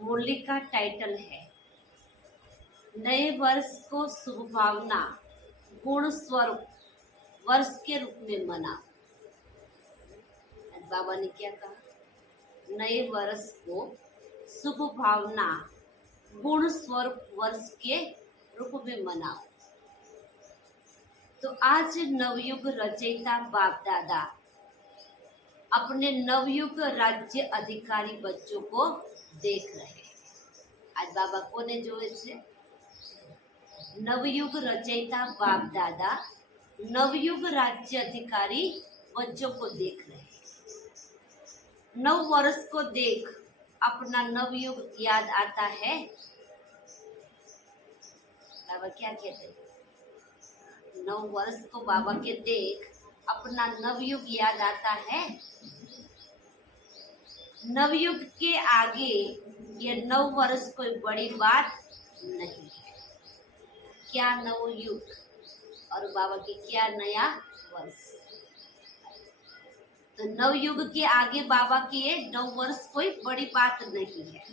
मुरली का टाइटल है नए वर्ष को शुभ भावना गुण स्वरूप वर्ष के रूप में मना। बाबा ने क्या कहा? नए वर्ष को शुभ भावना गुण स्वरूप वर्ष के रूप में मनाओ। तो आज नवयुग रचयिता बाप दादा अपने नवयुग राज्य अधिकारी बच्चों को देख रहे हैं। आज बाबा कोने जोड़े छे? नवयुग रचयिता बाप दादा नवयुग राज्य अधिकारी बच्चों को देख रहे हैं। नव वर्ष को देख अपना नवयुग याद आता है। बाबा क्या कहते हैं? नव वर्ष को बाबा के देख अपना नवयुग याद आता है। नवयुग के आगे ये नव वर्ष कोई बड़ी बात नहीं है। क्या नवयुग और बाबा के क्या नया वर्ष। तो नवयुग के आगे बाबा के नव वर्ष कोई बड़ी बात नहीं है।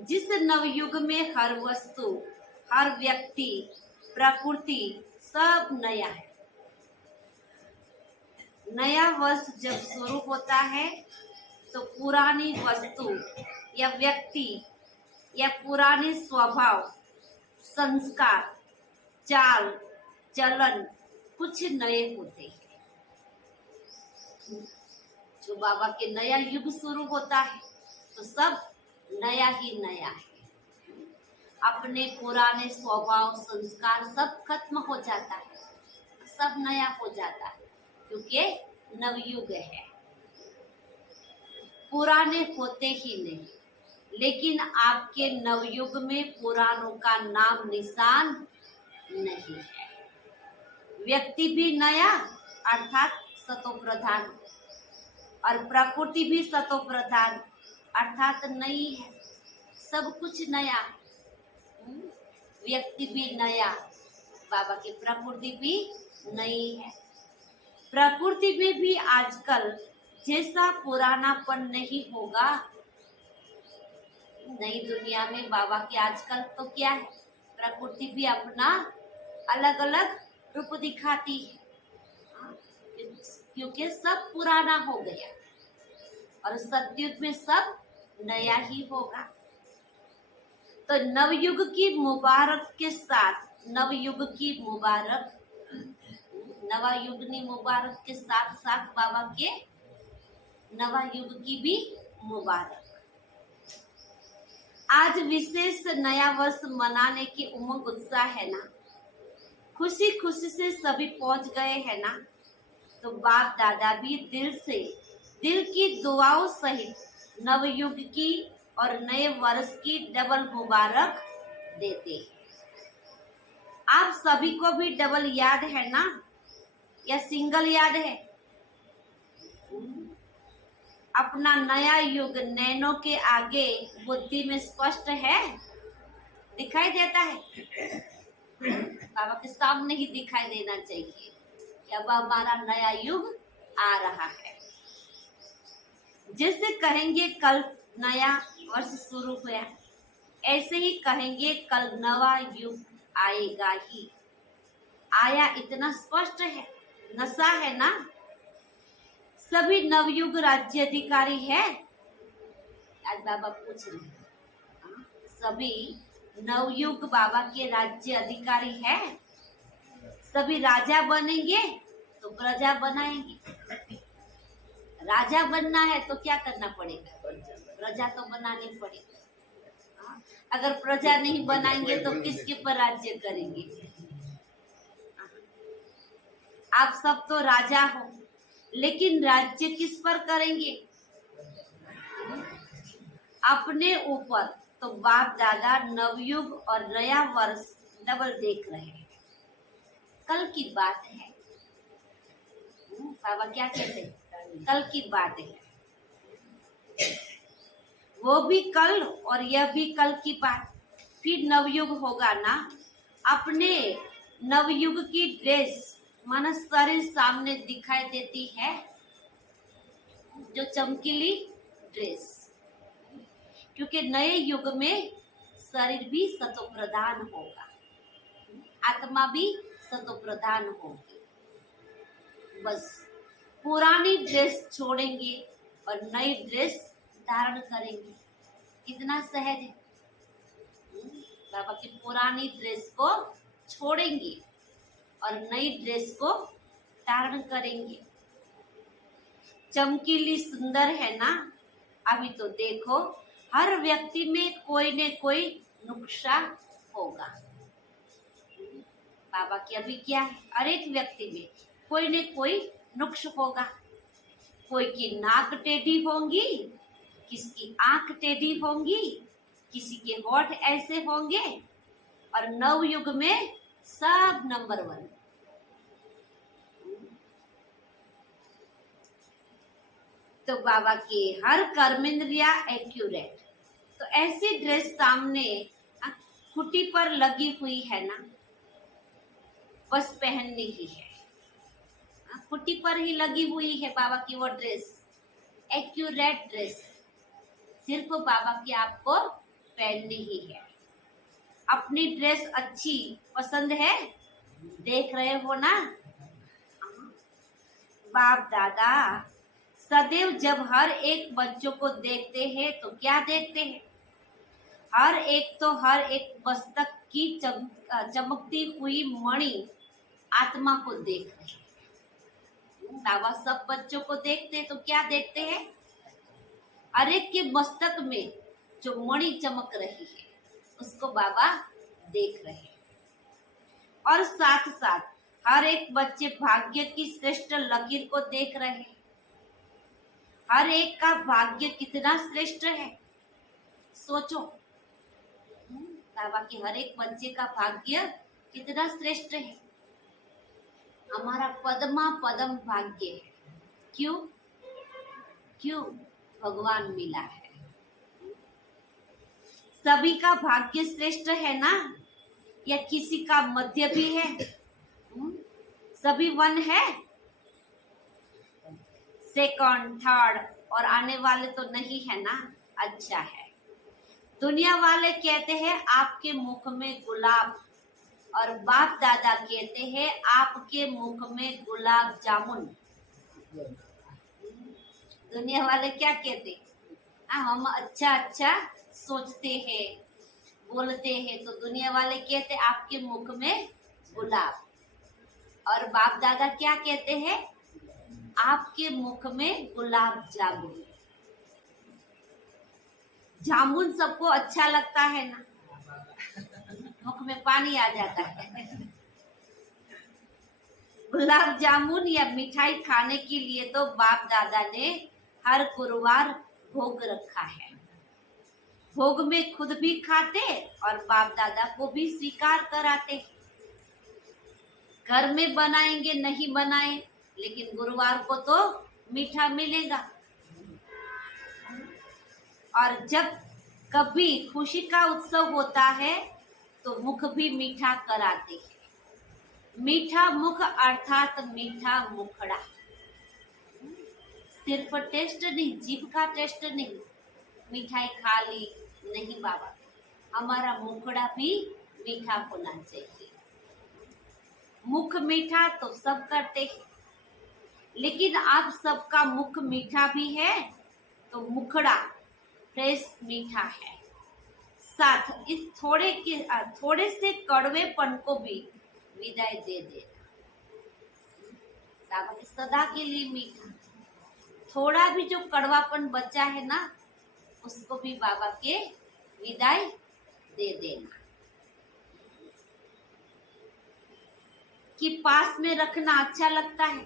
जिस नवयुग में हर वस्तु, हर व्यक्ति, प्रकृति सब नया है। नया वर्ष जब शुरू होता है तो पुरानी वस्तु या व्यक्ति या पुराने स्वभाव, संस्कार, चाल चलन कुछ नए होते हैं। जो बाबा के नया युग शुरू होता है तो सब नया ही नया है। अपने पुराने स्वभाव, संस्कार सब खत्म हो जाता है, सब नया हो जाता है क्योंकि नवयुग है। पुराने होते ही नहीं, लेकिन आपके नवयुग में पुरानों का नाम निशान नहीं है। व्यक्ति भी नया अर्थात सतो प्रधान और प्रकृति भी सतो प्रधान अर्थात नई है। सब कुछ नया। व्यक्ति भी नया, बाबा की प्रकृति भी नई है। प्रकृति में भी आजकल जैसा पुरानापन नहीं होगा। नई दुनिया में बाबा के आजकल तो क्या है, प्रकृति भी अपना अलग अलग रूप दिखाती है क्योंकि सब पुराना हो गया और सतयुग में सब नया ही होगा। तो नवयुग की मुबारक के साथ, नवयुग की मुबारक, नवा युगनी मुबारक के साथ साथ बाबा के नवा युग की भी मुबारक। आज विशेष नया वर्ष मनाने की उमंग उत्साह है ना। खुशी खुशी से सभी पहुंच गए हैं ना। तो बाप दादा भी दिल से, दिल की दुआओं सहित नवयुग की और नए वर्ष की डबल मुबारक देते हैं। आप सभी को भी डबल याद है ना या सिंगल याद है? अपना नया युग नैनों के आगे बुद्धि में स्पष्ट है, दिखाई देता है। बाबा के सामने ही दिखाई देना चाहिए कि अब हमारा नया युग आ रहा है। जैसे कहेंगे कल नया वर्ष शुरू हुआ, ऐसे ही कहेंगे कल नवा युग आएगा ही। आया इतना स्पष्ट है, नशा है ना। सभी नवयुग राज्य अधिकारी है। आज बाबा पूछ रहे हैं, सभी नवयुग बाबा के राज्य अधिकारी है। सभी राजा बनेंगे तो प्रजा बनाएंगे। राजा बनना है तो क्या करना पड़ेगा? प्रजा तो बनानी पड़ेगी। अगर प्रजा नहीं बनाएंगे तो किसके पर राज्य करेंगे? आप सब तो राजा हो, लेकिन राज्य किस पर करेंगे? अपने ऊपर। तो बाप दादा नवयुग और नया वर्ष डबल देख रहे हैं। कल की बात है। बाबा क्या कहते हैं? कल की बात है। वो भी कल और यह भी कल की बात। फिर नवयुग होगा ना। अपने नवयुग की ड्रेस माना शरीर सामने दिखाई देती है, जो चमकीली ड्रेस, क्योंकि नए युग में शरीर भी सतो प्रधान होगा, आत्मा भी सतो प्रधान होगी। बस पुरानी ड्रेस छोड़ेंगे और नई ड्रेस धारण करेंगे। कितना सहज है। बाबा की पुरानी ड्रेस को छोड़ेंगे और नई ड्रेस को धारण करेंगे। चमकीली सुंदर है ना। अभी तो देखो हर व्यक्ति में कोई न कोई नुकसान होगा। बाबा की अभी क्या है, हर एक व्यक्ति में कोई न कोई नुक्स होगा। कोई की नाक टेढ़ी होंगी, किसी की आंख टेढ़ी होंगी, किसी के होठ ऐसे होंगे। और नवयुग में सब नंबर 1। तो बाबा की हर कर्मेंद्रिया एक्यूरेट। तो ऐसी ड्रेस सामने खुटी पर लगी हुई है ना, बस पहननी ही है। खुटी पर ही लगी हुई है बाबा की वो ड्रेस, एक्यूरेट ड्रेस। सिर्फ बाबा की आपको पहननी ही है। अपनी ड्रेस अच्छी पसंद है, देख रहे हो ना। बाप दादा सदैव जब हर एक बच्चों को देखते हैं तो क्या देखते हैं, हर एक मस्तक की चमकती हुई मणि आत्मा को देख रहे हैं। बाबा सब बच्चों को देखते हैं तो क्या देखते हैं, हर एक के मस्तक में जो मणि चमक रही है उसको बाबा देख रहे हैं। और साथ साथ हर एक बच्चे भाग्य की श्रेष्ठ लकीर को देख रहे हैं। हर एक का भाग्य कितना श्रेष्ठ है, सोचो। बाबा के हर एक बच्चे का भाग्य कितना श्रेष्ठ है। हमारा पद्मा पदम भाग्य है। क्यों क्यों भगवान मिला है। सभी का भाग्य श्रेष्ठ है ना, या किसी का मध्य भी है। सभी 1 है, सेकंड थर्ड और आने वाले तो नहीं है ना। अच्छा है। दुनिया वाले कहते हैं आपके मुख में गुलाब, और बाप दादा कहते हैं आपके मुख में गुलाब जामुन। दुनिया वाले क्या कहते हैं, हम अच्छा अच्छा सोचते हैं, बोलते हैं, तो दुनिया वाले कहते हैं आपके मुख में गुलाब। और बाप दादा क्या कहते हैं, आपके मुख में गुलाब जामुन। जामुन सबको अच्छा लगता है ना, मुख में पानी आ जाता है। गुलाब जामुन या मिठाई खाने के लिए तो बाप दादा ने हर गुरुवार भोग रखा है। भोग में खुद भी खाते और बाप दादा को भी स्वीकार कराते। घर में बनाएंगे नहीं बनाए, लेकिन गुरुवार को तो मीठा मिलेगा। और जब कभी खुशी का उत्सव होता है तो मुख भी मीठा कराते हैं। मीठा मुख अर्थात मीठा मुखड़ा। सिर्फ टेस्ट नहीं, जीभ का टेस्ट नहीं, मिठाई खा ली नहीं बाबा, हमारा मुखड़ा भी मीठा होना चाहिए। मुख मीठा तो सब करते हैं, लेकिन आप सबका मुख मीठा भी है तो मुखड़ा फ्रेश मीठा है। साथ इस थोड़े से कड़वेपन को भी विदाई दे देना। बाबा सदा के लिए मीठा, थोड़ा भी जो कड़वापन बचा है ना उसको भी बाबा के विदाई दे देना। कि पास में रखना अच्छा लगता है,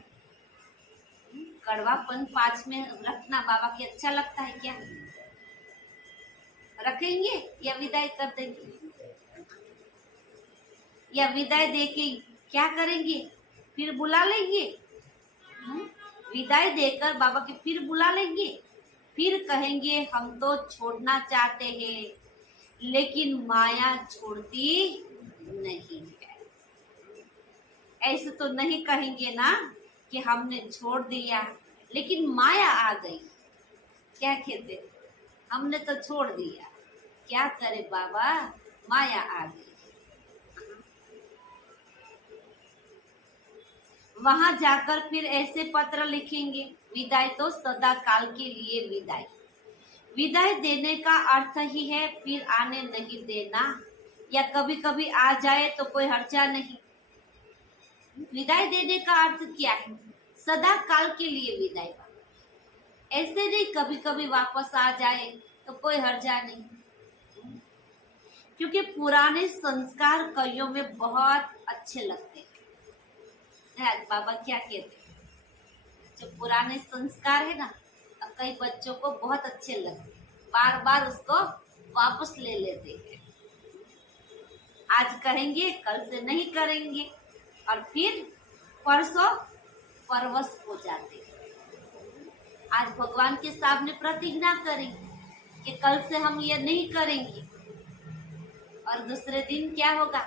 कड़वापन पास में रखना बाबा के अच्छा लगता है क्या? रखेंगे या विदाई कर देंगे? या विदाई देके क्या करेंगे, फिर बुला लेंगे? विदाई देकर बाबा के फिर बुला लेंगे, फिर कहेंगे हम तो छोड़ना चाहते हैं लेकिन माया छोड़ती नहीं है। ऐसे तो नहीं कहेंगे ना कि हमने छोड़ दिया लेकिन माया आ गई। क्या कहते, हमने तो छोड़ दिया, क्या करे बाबा, माया आ गई। वहां जाकर फिर ऐसे पत्र लिखेंगे, विदाई तो सदा काल के लिए विदाई। विदाई देने का अर्थ ही है फिर आने नहीं देना, या कभी कभी आ जाए तो कोई हर्जा नहीं। विदाई देने का अर्थ क्या है? सदा काल के लिए विदाई। ऐसे नहीं कभी कभी वापस आ जाए तो कोई हर्जा नहीं, क्योंकि पुराने संस्कार कईयों में बहुत अच्छे लगते हैं। बाबा क्या कहते हैं, जो पुराने संस्कार है ना, अब कई बच्चों को बहुत अच्छे लगते, बार बार उसको वापस ले लेते हैं। आज करेंगे, कल से नहीं करेंगे, और फिर परसों परवश हो जाते हैं। आज भगवान के सामने प्रतिज्ञा करेंगे कि कल से हम ये नहीं करेंगे, और दूसरे दिन क्या होगा,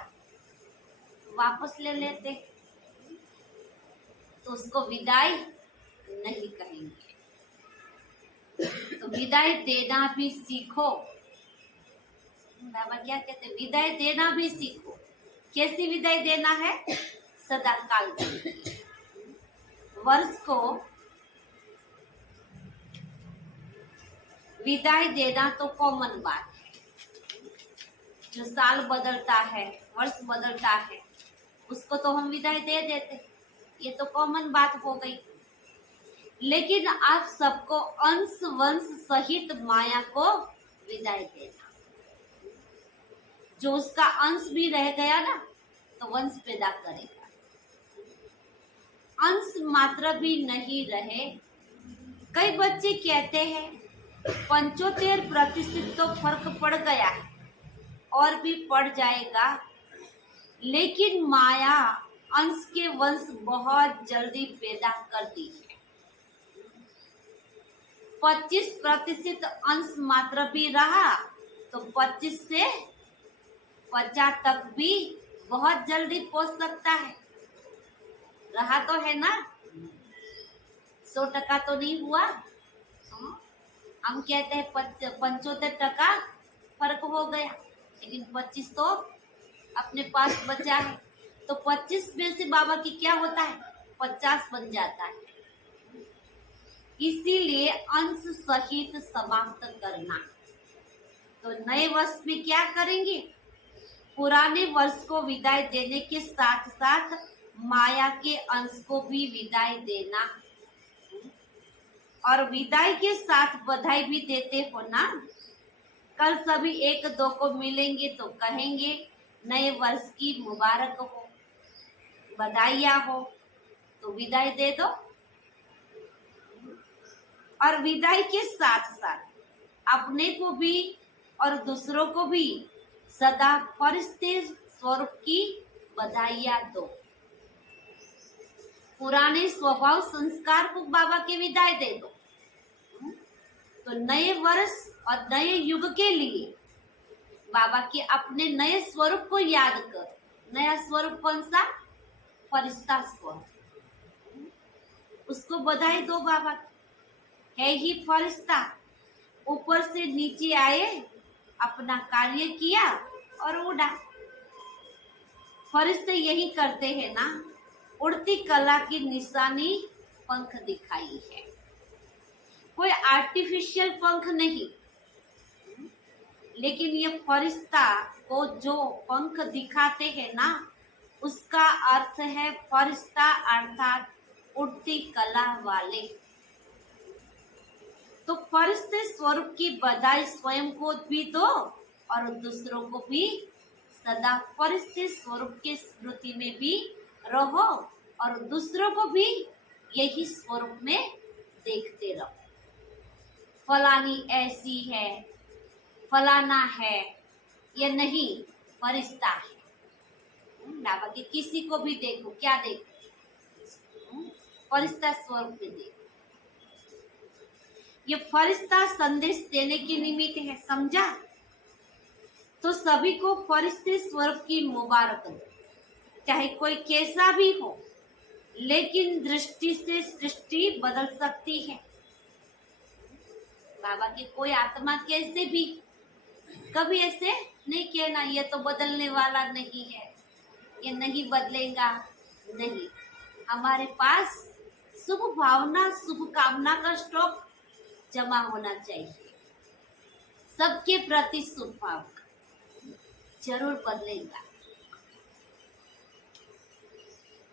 वापस ले लेते, तो उसको विदाई नहीं कहेंगे। तो विदाई देना भी सीखो। बाबा क्या कहते हैं, विदाई देना भी सीखो। कैसी विदाई देना है? सदा काल की। वर्ष को विदाई देना तो कॉमन बात है। जो साल बदलता है, वर्ष बदलता है, उसको तो हम विदाई दे देते, ये तो कॉमन बात हो गई। लेकिन आप सबको अंश वंश सहित माया को विदाई देना। जो उसका अंश भी रह गया ना, तो वंश पैदा करेगा। अंश मात्र भी नहीं रहे। कई बच्चे कहते हैं 75% तो फर्क पड़ गया है, और भी पड़ जाएगा, लेकिन माया अंश के वंश बहुत जल्दी पैदा करती है। 25% अंश मात्र भी रहा तो 25 से 50 तक भी बहुत जल्दी पहुंच सकता है। रहा तो है ना, 100% तो नहीं हुआ। हम कहते हैं 75% फर्क हो गया, लेकिन 25 तो अपने पास बचा है। तो 25 में से बाबा की क्या होता है, 50 बन जाता है। इसीलिए अंश सहित समाप्त करना। तो नए वर्ष में क्या करेंगे, पुराने वर्ष को विदाई देने के साथ साथ माया के अंश को भी विदाई देना। और विदाई के साथ बधाई भी देते हो ना। कल सभी एक दो को मिलेंगे तो कहेंगे नए वर्ष की मुबारक हो, बधाइयाँ हो, तो विदाई दे दो। और विदाई के साथ साथ अपने को भी और दूसरों को भी सदा फरिश्ते स्वरूप की बधाइयाँ दो। पुराने स्वभाव संस्कार को बाबा के विदाई दे दो। तो नए वर्ष और नए युग के लिए बाबा के अपने नए स्वरूप को याद कर। नया स्वरूप कौन सा? फरिश्ता स्वरूप। उसको बधाई दो। बाबा है ही फरिश्ता, ऊपर से नीचे आए, अपना कार्य किया और उड़ा। फरिश्ते यही करते हैं ना, उड़ती कला की निशानी पंख दिखाई है। कोई आर्टिफिशियल पंख नहीं, लेकिन ये फरिश्ता को जो पंख दिखाते हैं ना, उसका अर्थ है फरिश्ता अर्थात उड़ती कला वाले। तो फरिश्ते स्वरूप की बधाई स्वयं को भी दो और दूसरों को भी सदा फरिश्ते स्वरूप के स्मृति में भी रहो और दूसरों को भी यही स्वरूप में देखते रहो। फलानी ऐसी है, फलाना है, ये नहीं, फरिश्ता है। बाबा के किसी को भी देखो, क्या देखो? फरिश्ता स्वरूप में देखो। ये फरिश्ता संदेश देने के निमित्त है, समझा? तो सभी को फरिश्ते स्वरूप की मुबारक दो। चाहे कोई कैसा भी हो, लेकिन दृष्टि से सृष्टि बदल सकती है। बाबा की कोई आत्मा कैसे भी कभी ऐसे नहीं कहना ये तो बदलने वाला नहीं है, ये नहीं बदलेगा। नहीं, हमारे पास शुभ भावना शुभ कामना का स्टॉक जमा होना चाहिए। सबके प्रति शुभ भावना जरूर बदलेगा।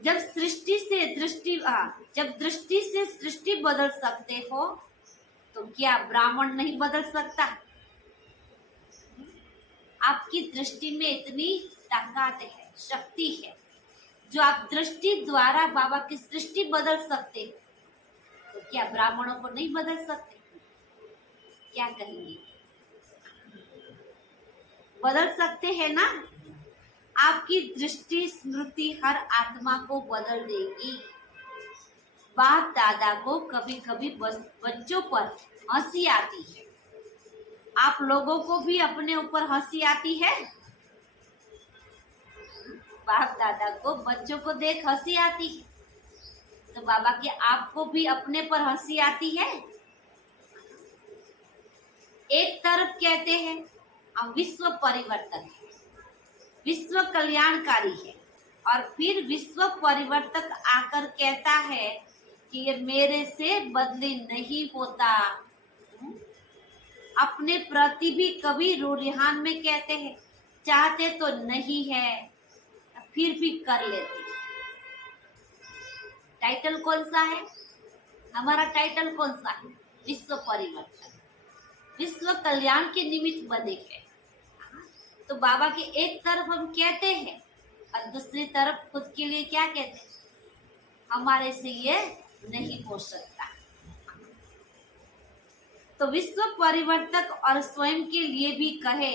जब दृष्टि से सृष्टि बदल सकते हो तो क्या ब्राह्मण नहीं बदल सकता? आपकी दृष्टि में इतनी ताकत है, शक्ति है, जो आप दृष्टि द्वारा बाबा की सृष्टि बदल सकते हो, तो क्या ब्राह्मणों को नहीं बदल सकते? क्या कहेंगे? बदल सकते हैं ना? आपकी दृष्टि स्मृति हर आत्मा को बदल देगी। बाप दादा को कभी कभी बच्चों पर हंसी आती है। आप लोगों को भी अपने ऊपर हंसी आती है? बाप दादा को बच्चों को देख हंसी आती है, तो बाबा के आपको भी अपने पर हंसी आती है? एक तरफ कहते हैं हम विश्व परिवर्तक है, विश्व कल्याणकारी है, और फिर विश्व परिवर्तक आकर कहता है कि ये मेरे से बदली नहीं होता। अपने प्रति भी कभी रूरिहान में कहते हैं चाहते तो नहीं है, फिर भी कर लेते। टाइटल कौन सा है? हमारा टाइटल कौन सा है? विश्व परिवर्तन, विश्व कल्याण के निमित्त बने हैं। तो बाबा के एक तरफ हम कहते हैं और दूसरी तरफ खुद के लिए क्या कहते हैं? हमारे से ये नहीं हो सकता। तो विश्व परिवर्तक और स्वयं के लिए भी कहे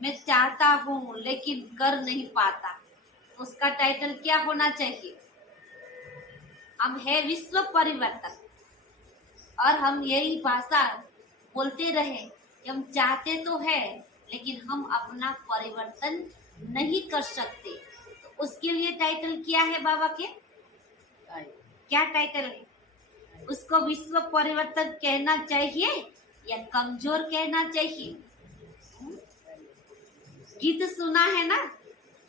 मैं चाहता हूँ लेकिन कर नहीं पाता, उसका टाइटल क्या होना चाहिए? हम है विश्व परिवर्तक और हम यही भाषा बोलते रहे कि हम चाहते तो है लेकिन हम अपना परिवर्तन नहीं कर सकते। तो उसके लिए टाइटल क्या है बाबा के? क्या टाइटल है? उसको विश्व परिवर्तन कहना चाहिए या कमजोर कहना चाहिए? गीत सुना है ना,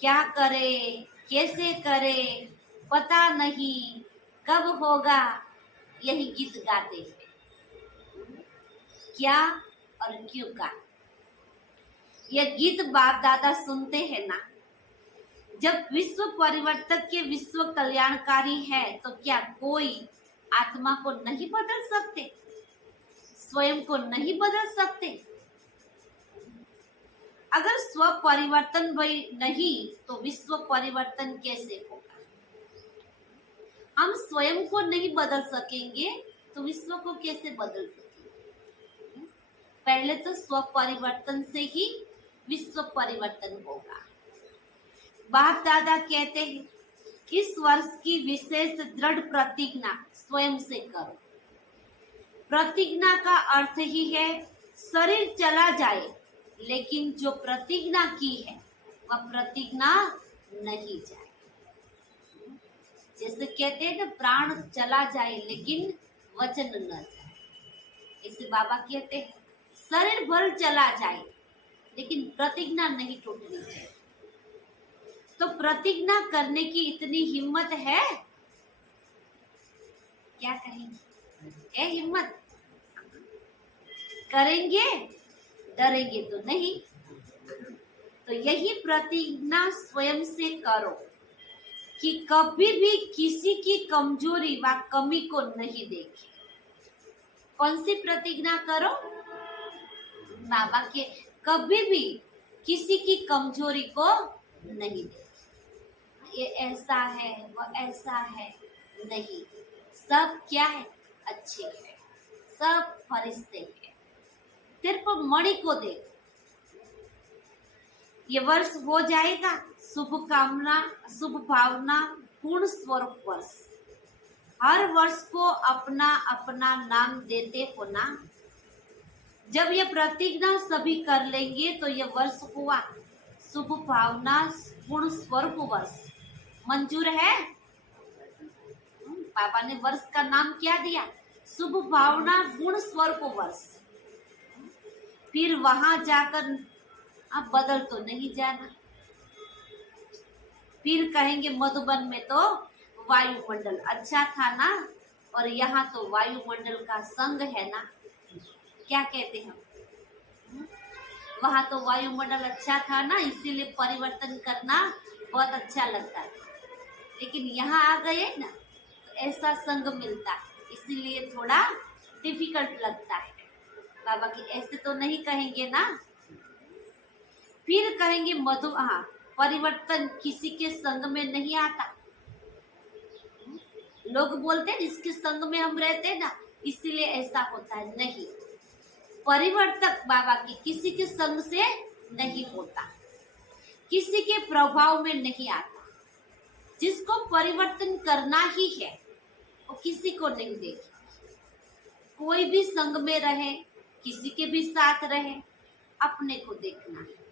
क्या करे कैसे करे पता नहीं कब होगा, यही गीत गाते हैं। क्या और क्यों का? यह गीत बाप दादा सुनते हैं ना। जब विश्व परिवर्तक के विश्व कल्याणकारी है तो क्या कोई आत्मा को नहीं बदल सकते? स्वयं को नहीं बदल सकते? अगर स्व परिवर्तन नहीं तो विश्व परिवर्तन कैसे होगा? हम स्वयं को नहीं बदल सकेंगे तो विश्व को कैसे बदल सकेंगे? पहले तो स्व परिवर्तन से ही विश्व परिवर्तन होगा। बाप दादा कहते हैं इस वर्ष की विशेष दृढ़ प्रतिज्ञा स्वयं से करो। प्रतिज्ञा का अर्थ ही है शरीर चला जाए लेकिन जो प्रतिज्ञा की है वह प्रतिज्ञा नहीं जाए। जैसे कहते हैं ना प्राण चला जाए लेकिन वचन न जाए, इसे बाबा कहते हैं शरीर भर चला जाए लेकिन प्रतिज्ञा नहीं टूटनी चाहिए। तो प्रतिज्ञा करने की इतनी हिम्मत है? क्या कहेंगे? है हिम्मत? करेंगे? डरेंगे तो नहीं। तो यही प्रतिज्ञा स्वयं से करो कि कभी भी किसी की कमजोरी व कमी को नहीं देखे। कौन सी प्रतिज्ञा करो? बाबा के कभी भी किसी की कमजोरी को नहीं देखे। ये ऐसा है वो ऐसा है नहीं, सब क्या है? अच्छे है, सब फरिश्ते हैं। सिर्फ मणि को देखो। ये वर्ष हो जाएगा शुभ कामना शुभ भावना पूर्ण स्वरूप वर्ष। हर वर्ष को अपना अपना नाम देते हो ना। जब ये प्रतिज्ञा सभी कर लेंगे तो ये वर्ष हुआ शुभ भावना पूर्ण स्वरूप वर्ष। मंजूर है? पापा ने वर्ष का नाम क्या दिया? शुभ भावना पूर्ण स्वरूप वर्ष। फिर वहां जाकर अब बदल तो नहीं जाना। फिर कहेंगे मधुबन में तो वायुमंडल अच्छा था ना, और यहाँ तो वायुमंडल का संग है ना। क्या कहते हैं हम? वहां तो वायुमंडल अच्छा था ना, इसीलिए परिवर्तन करना बहुत अच्छा लगता है। लेकिन यहाँ आ गए ना तो ऐसा संग मिलता है, इसीलिए थोड़ा डिफिकल्ट लगता है। बाबा की ऐसे तो नहीं कहेंगे ना। फिर कहेंगे हाँ, परिवर्तन किसी के संग में नहीं आता। लोग बोलते हैं इसके संग में हम रहते हैं ना इसीलिए ऐसा होता है, नहीं। परिवर्तक बाबा की किसी के संग से नहीं होता, किसी के प्रभाव में नहीं आता। जिसको परिवर्तन करना ही है वो किसी को नहीं देखे। कोई भी संग में रहे, किसी के भी साथ रहे, अपने को देखना है।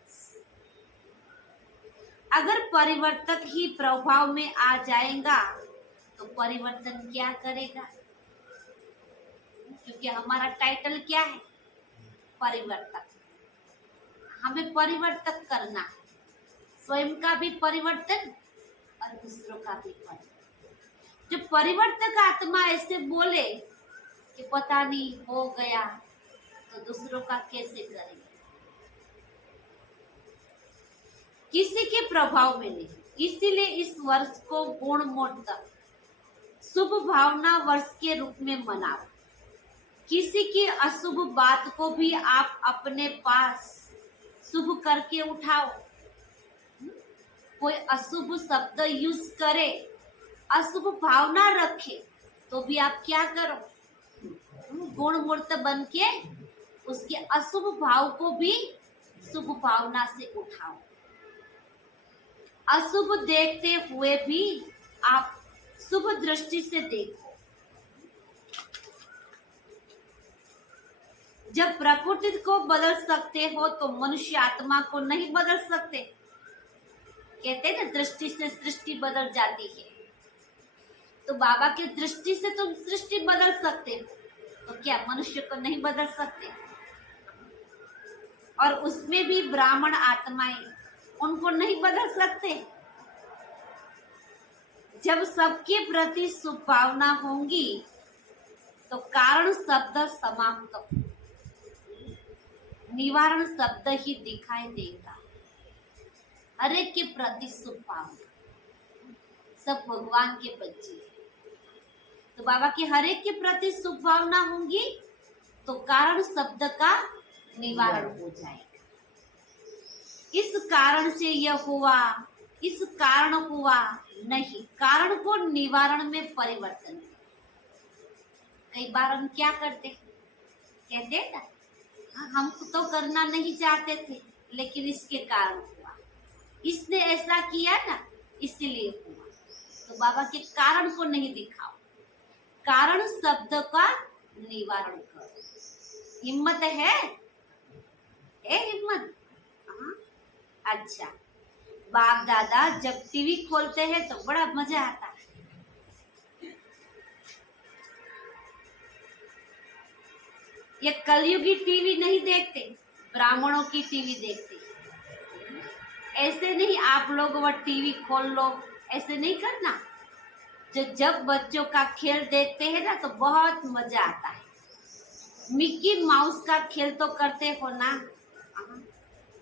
अगर परिवर्तक ही प्रभाव में आ जाएगा तो परिवर्तन क्या करेगा? क्योंकि हमारा टाइटल क्या है? परिवर्तक। हमें परिवर्तक करना है, स्वयं का भी परिवर्तन और दूसरों का भी परिवर्तन। जो परिवर्तक आत्मा ऐसे बोले कि पता नहीं हो गया तो दूसरों का कैसे करेंगे? किसी के प्रभाव में नहीं। इसीलिए इस वर्ष को पूर्णोत्तर शुभ भावना वर्ष के रूप में मनाओ। किसी की अशुभ बात को भी आप अपने पास शुभ करके उठाओ। कोई अशुभ शब्द यूज करे, अशुभ भावना रखे, तो भी आप क्या करो? गुणमूर्त बन के उसके अशुभ भाव को भी शुभ भावना से उठाओ। अशुभ देखते हुए भी आप शुभ दृष्टि से देखो। जब प्रकृति को बदल सकते हो तो मनुष्य आत्मा को नहीं बदल सकते। कहते हैं ना दृष्टि से सृष्टि बदल जाती है। तो बाबा की दृष्टि से तुम सृष्टि बदल सकते हो, तो क्या मनुष्य को नहीं बदल सकते? और उसमें भी ब्राह्मण आत्माएं, उनको नहीं बदल सकते। जब सबके प्रति शुभ भावना होंगी तो कारण शब्द समाप्त हो, निवारण शब्द ही दिखाई देगा। हर एक के प्रति शुभ भावना, सब भगवान के बच्चे हैं। तो बाबा के हर एक के प्रति शुभ भावना होंगी तो कारण शब्द का निवारण हो जाएगा। इस कारण से यह हुआ, इस कारण हुआ नहीं, कारण को निवारण में परिवर्तन। कई बार हम क्या करते हैं, कहते हैं ना हम तो करना नहीं चाहते थे लेकिन इसके कारण हुआ, इसने ऐसा किया ना इसीलिए हुआ। तो बाबा के कारण को नहीं दिखाओ, कारण शब्द का निवारण करो। हिम्मत है हिम्मत? हाँ, अच्छा। बाप दादा जब टीवी खोलते हैं तो बड़ा मजा आता है। ये कलयुगी टीवी नहीं देखते, ब्राह्मणों की टीवी देखते। ऐसे नहीं आप लोग वो टीवी खोल लो, ऐसे नहीं करना। जब बच्चों का खेल देखते हैं ना तो बहुत मजा आता है। मिक्की माउस का खेल तो करते हो ना,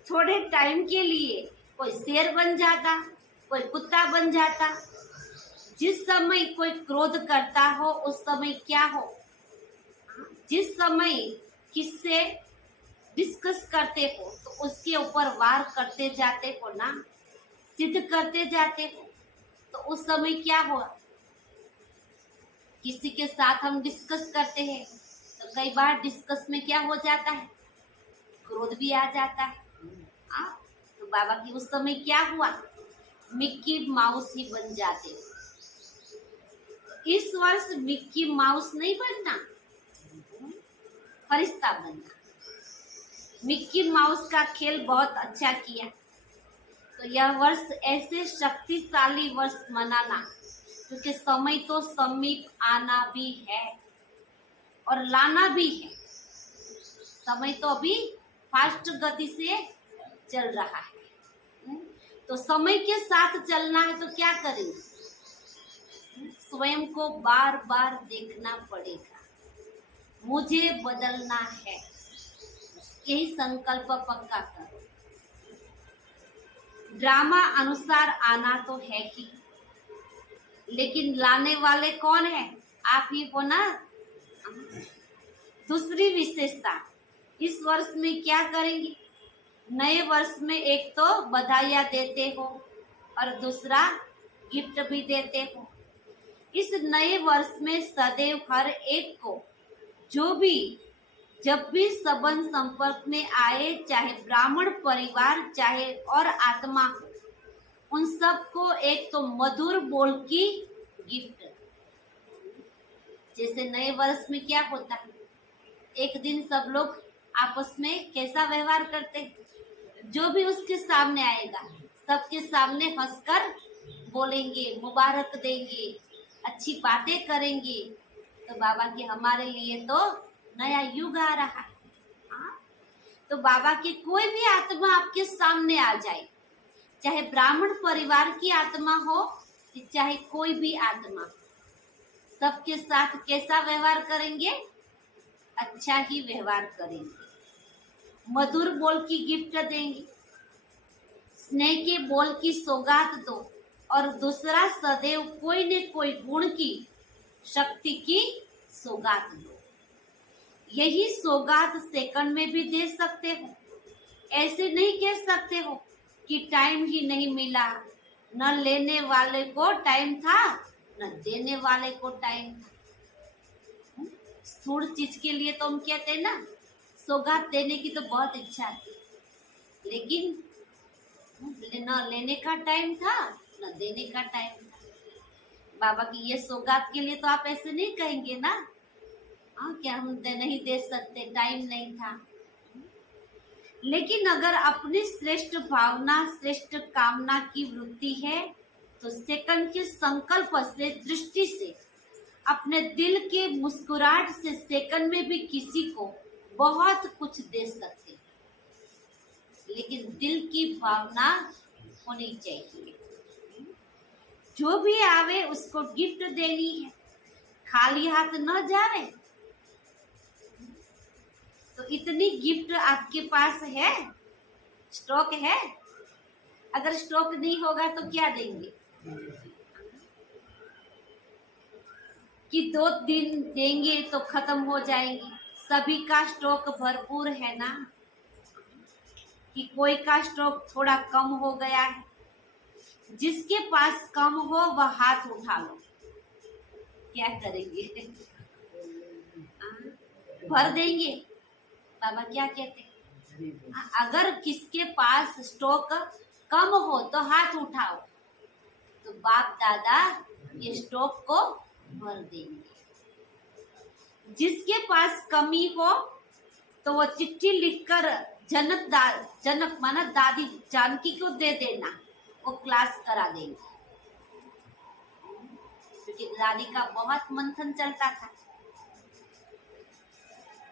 थोड़े टाइम के लिए कोई शेर बन जाता, कोई कुत्ता बन जाता। जिस समय कोई क्रोध करता हो उस समय क्या हो, जिस समय किससे डिस्कस करते हो तो उसके ऊपर वार करते जाते हो ना, सिद्ध करते जाते हो, तो उस समय क्या हुआ? किसी के साथ हम डिस्कस करते हैं तो कई बार डिस्कस में क्या हो जाता है, क्रोध भी आ जाता है। तो बाबा की उस समय क्या हुआ, मिक्की माउस ही बन जाते हो। इस वर्ष मिक्की माउस नहीं बनना, फरिश्ता बनना। मिक्की माउस का खेल बहुत अच्छा किया, तो यह वर्ष ऐसे शक्तिशाली वर्ष मनाना, क्योंकि समय तो समीप आना भी है और लाना भी है। समय तो अभी फास्ट गति से चल रहा है। तो समय के साथ चलना है तो क्या करेंगे? स्वयं को बार बार देखना पड़ेगा, मुझे बदलना है, यही संकल्प पक्का करो। ड्रामा अनुसार आना तो है ही, लेकिन लाने वाले कौन है? आप ही हो ना। दूसरी विशेषता, इस वर्ष में क्या करेंगे? नए वर्ष में एक तो बधाइयां देते हो और दूसरा गिफ्ट भी देते हो। इस नए वर्ष में सदैव हर एक को जब भी संबंध संपर्क में आए, चाहे ब्राह्मण परिवार चाहे और आत्मा हो, उन सबको एक तो मधुर बोल की गिफ्ट। जैसे नए वर्ष में क्या होता है, एक दिन सब लोग आपस में कैसा व्यवहार करते हैं? जो भी उसके सामने आएगा सबके सामने हंसकर बोलेंगे, मुबारक देंगे, अच्छी बातें करेंगे। तो बाबा के हमारे लिए तो नया युग आ रहा है। तो बाबा की कोई भी आत्मा आपके सामने आ जाए, चाहे ब्राह्मण परिवार की आत्मा हो चाहे कोई भी आत्मा, सबके साथ कैसा व्यवहार करेंगे? अच्छा ही व्यवहार करेंगे, मधुर बोल की गिफ्ट देंगे, स्नेह के बोल की सौगात दो और दूसरा सदैव कोई न कोई गुण की शक्ति की सौगात दो। यही सौगात सेकंड में भी दे सकते हो। ऐसे नहीं कह सकते हो कि टाइम ही नहीं मिला, न लेने वाले को टाइम था न देने वाले को टाइम था। स्थूल चीज के लिए तो हम कहते हैं ना, सौगात देने की तो बहुत इच्छा थी, लेकिन न लेने का टाइम था न देने का टाइम था। बाबा की ये सौगात के लिए तो आप ऐसे नहीं कहेंगे ना, क्या हम नहीं दे सकते, टाइम नहीं था। लेकिन अगर अपनी श्रेष्ठ भावना श्रेष्ठ कामना की वृत्ति है तो सेकंड के संकल्प से, दृष्टि से, अपने दिल के मुस्कुराहट से सेकंड में भी किसी को बहुत कुछ दे सकते, लेकिन दिल की भावना होनी चाहिए। जो भी आवे उसको गिफ्ट देनी है, खाली हाथ न जावे। तो इतनी गिफ्ट आपके पास है, स्टॉक है। अगर स्टॉक नहीं होगा तो क्या देंगे? कि 2 दिन देंगे तो खत्म हो जाएंगे। सभी का स्टॉक भरपूर है ना, कि कोई का स्टॉक थोड़ा कम हो गया है? जिसके पास कम हो वह हाथ उठा लो। क्या करेंगे? भर देंगे। बाबा क्या कहते हैं? अगर किसके पास स्टॉक कम हो तो हाथ उठाओ, तो बाप दादा ये स्टॉक को भर देंगे। जिसके पास कमी हो तो वो चिट्ठी लिखकर जनक माना दादी जानकी को दे देना, वो क्लास करा देंगे। क्योंकि दादी का बहुत मंथन चलता था,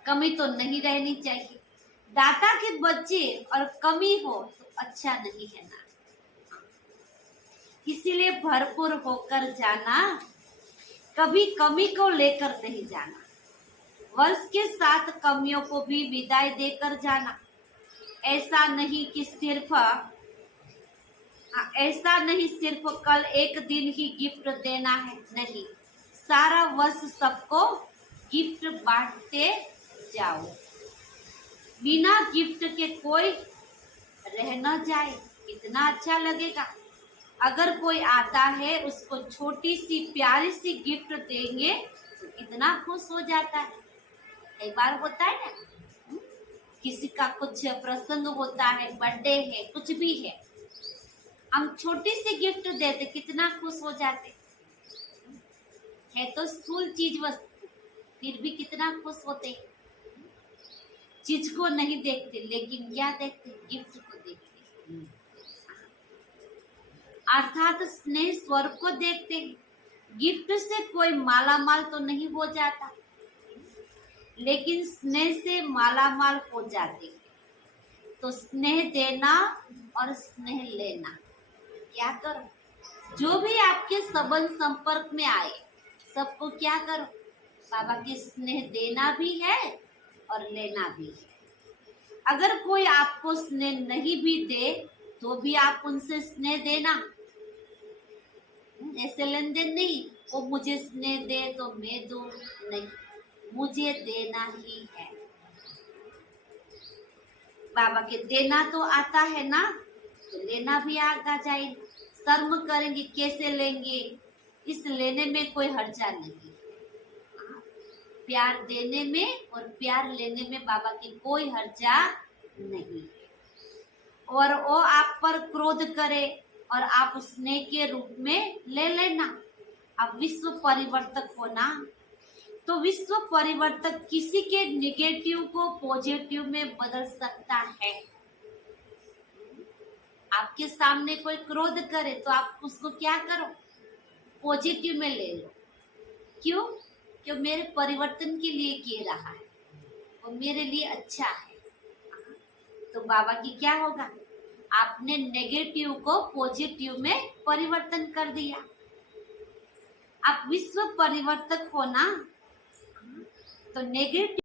कमी तो नहीं रहनी चाहिए। दाता के बच्चे और कमी हो तो अच्छा नहीं है ना। इसीलिए भरपूर होकर जाना, कभी कमी को लेकर नहीं जाना। वर्ष के साथ कमियों को भी विदाई देकर जाना। ऐसा नहीं सिर्फ कल एक दिन ही गिफ्ट देना है, नहीं, सारा वर्ष सबको गिफ्ट बांटते जाओ। बिना गिफ्ट के कोई रह न जाए, कितना अच्छा लगेगा। अगर कोई आता है उसको छोटी सी प्यारी सी गिफ्ट देंगे तो कितना खुश हो जाता है। कई बार होता है ना, किसी का कुछ प्रसंग होता है, बर्थडे है, कुछ भी है, हम छोटी सी गिफ्ट देते कितना खुश हो जाते है। तो स्थूल चीज वस्तु फिर भी कितना खुश होते। चीज को नहीं देखते लेकिन क्या देखते? गिफ्ट को देखते। अर्थात स्नेह स्वरूप को देखते हैं। गिफ्ट से कोई मालामाल तो नहीं हो जाता, लेकिन स्नेह से मालामाल हो जाते हैं। तो स्नेह देना और स्नेह लेना। क्या करो, जो भी आपके संबंध संपर्क में आए सबको क्या करो, बाबा की स्नेह देना भी है और लेना भी है। अगर कोई आपको स्नेह नहीं भी दे तो भी आप उनसे स्नेह देना। ऐसे लेन देन नहीं, वो मुझे स्नेह दे तो मैं दूं, नहीं, मुझे देना ही है। बाबा के देना तो आता है ना, तो लेना भी आगा जाएगा। शर्म करेंगे कैसे लेंगे, इस लेने में कोई हर्जा नहीं। प्यार देने में और प्यार लेने में बाबा की कोई हर्जा नहीं है। और वो आप पर क्रोध करे और आप स्नेह के रूप में ले लेना। आप विश्व परिवर्तक हो ना, तो विश्व परिवर्तक किसी के निगेटिव को पॉजिटिव में बदल सकता है। आपके सामने कोई क्रोध करे तो आप उसको क्या करो, पॉजिटिव में ले लो। क्यों? क्यों? मेरे परिवर्तन के लिए किए रहा है, वो मेरे लिए अच्छा है। तो बाबा की क्या होगा, आपने नेगेटिव को पॉजिटिव में परिवर्तन कर दिया। आप विश्व परिवर्तक हो ना, तो नेगेटिव